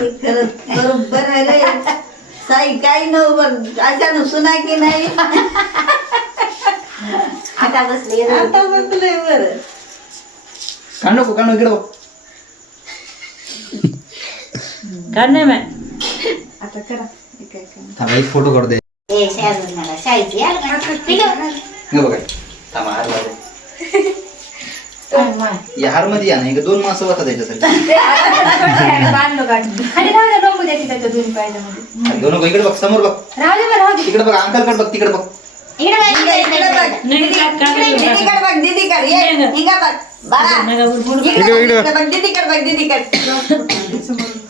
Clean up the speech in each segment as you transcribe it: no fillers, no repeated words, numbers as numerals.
खरंच बरोबर आहे रे साई काही नव्हतं अचानक सुना की नाही आता बसले आता बसलंय बरं काढ नको इकडे बघ काढ नाही मॅ आता करा काय थांबा एक फोटो काढू दे ए शाळेत मला शाळेत हे बघा थांबा हार लावले या हार मध्ये या ना एक 2 मास होता त्याच्यासाठी दोन इकडे बघ समोर बघ तिकडे बघ अंकल कडे बघ तिकडे बघ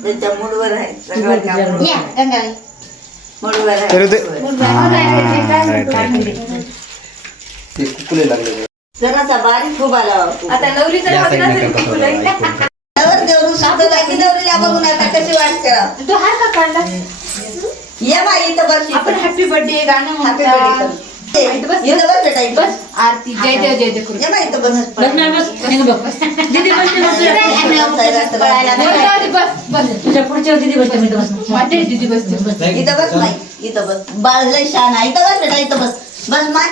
त्याच्या मूडवर आहे मूडवर आहे ते कुकुले लागले जरासा बारीक उभा लावा आता नवरी तर या होती ना साईडने तरी करता तुला थोडं, एक फोटो. नवर देवरू साधला की नवरीला बघून आता कशी वाटते तू हार का काढला ये बाई इथं बस आपण हॅपी बर्थडे गाणं हॅपी म्हणता. बर्थडे इथं बस. इथं बस बेटा इथं बस आरती जय देव जय देव करू ये बाई इथं बस बस नाही बस नाही बघ दीदी बस बस तुझ्या पुढच्या दीदी बसते मी बस माझे दीदी बसते इथं बस माई इथं बस बाळ लय शान आहे इथं बस बेटा इथं बस बस माय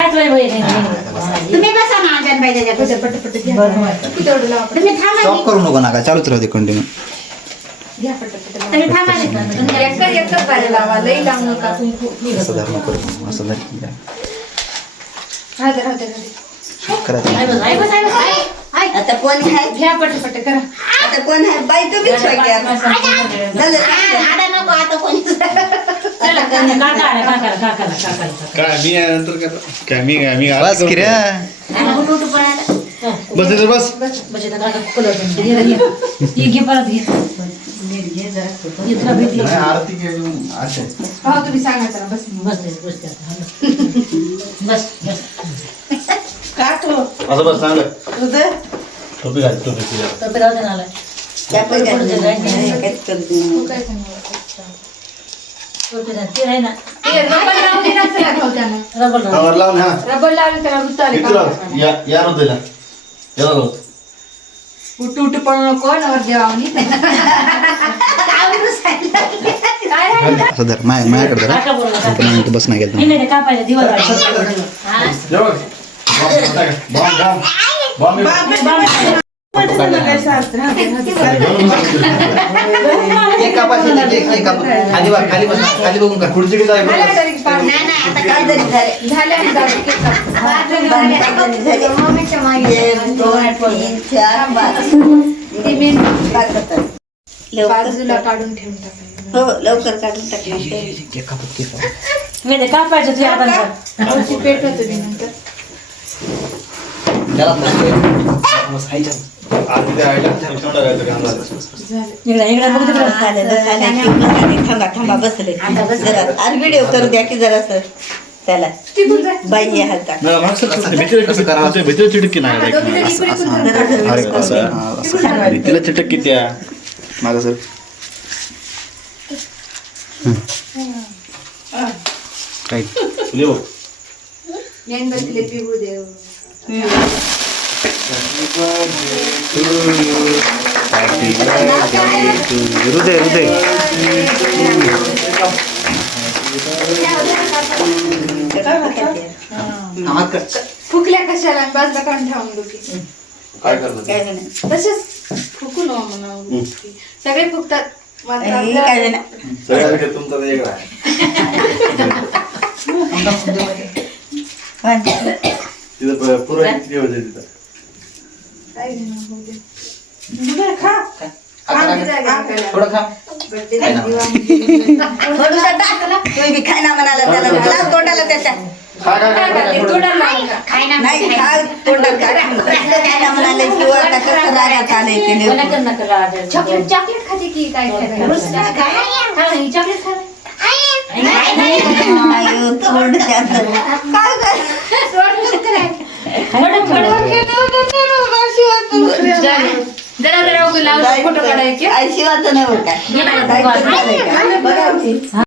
तुम्ही बसा ना अंजन बाई त्याच्या पटपट घ्या तुम्ही थांबा स्टॉप करू नको नका चालूच राहू दे कंटिन्यू घ्या पटपट तुम्ही थांबा एकच पाहिजे लावा लई लावू नका तुम्ही असं धर नको करू असं धर राहते करा ते. आता कोण आहे घ्या पटपट करा आता कोण आहे बाई तुम्ही छोटी आता नको आता कोणी काय मी नंतर करतो काय मी बस की रे बस इथं बस नाही, आरती घेऊन अच्छा हो तुम्ही सांगा चला बस काटो असं बस चांगलं तुझं टोपी घाल टोपी तुझ्या त्या पण काय करते तू काय सांगू ते रबर लावली ना चला भाऊ त्यानं कवर लावून हा रबर लावली त्याला रुताले इथं लाव या रोतेला याला लाव उठ पडू नको नवर देवानी काय असं धर माझ्याकडे धर बस नाही गेलं का पाहिजे दिवस ये बघ बॉम्ब एका पाशी एका खाली बस खाली बघून कर खुर्ची किती आहे आता काय तरी झाले झालं एक, दोन, तीन, चार, पाच. काय करतात? बाजूला काढून ठेवून टाकायचं हो लवकर काढून टाकले एका पत्ती मी का पाहिजे तुझ्या हातांचा पेट होतो मी नंतर इकडे बघ थांबा बसले जरा व्हिडिओ करू द्या की जरा सर त्याला बाई ये हातात भीतीला चिटकी नाही भीतीला चिटकी त्या मागं सर राईट मेणबत्तीला पिगू देव हृदय फुकल्या कशाला बाजूला काढून ठेवून डोकी काय करतो काय नाही तसेच फुकू न म्हणा सगळे फुकतात मात्र आपलं- काय नाही सगळ्यांपेक्षा तुमचा वेगळा आहे तिथं पुरा किती दिवस आहे तिथं काय घेणं होऊ दे. बरं, खा. थोडं खा थोडंसं टाक ना तुम्ही बी खाय ना म्हणाला त्याला लाव तोंडाला त्याच्या ते तोंडाला लावून खा. नाही खा तोंडाला काय ना म्हणाले किंवा कसं रागात आलंय ते नेमकं. चॉकलेट खाते की काय चॉकलेट खा आयो, तोंड त्याचं. काय जरा फोटो काढायचे शिवाचं नाही होत काय. काय करणार आहे का? बघा.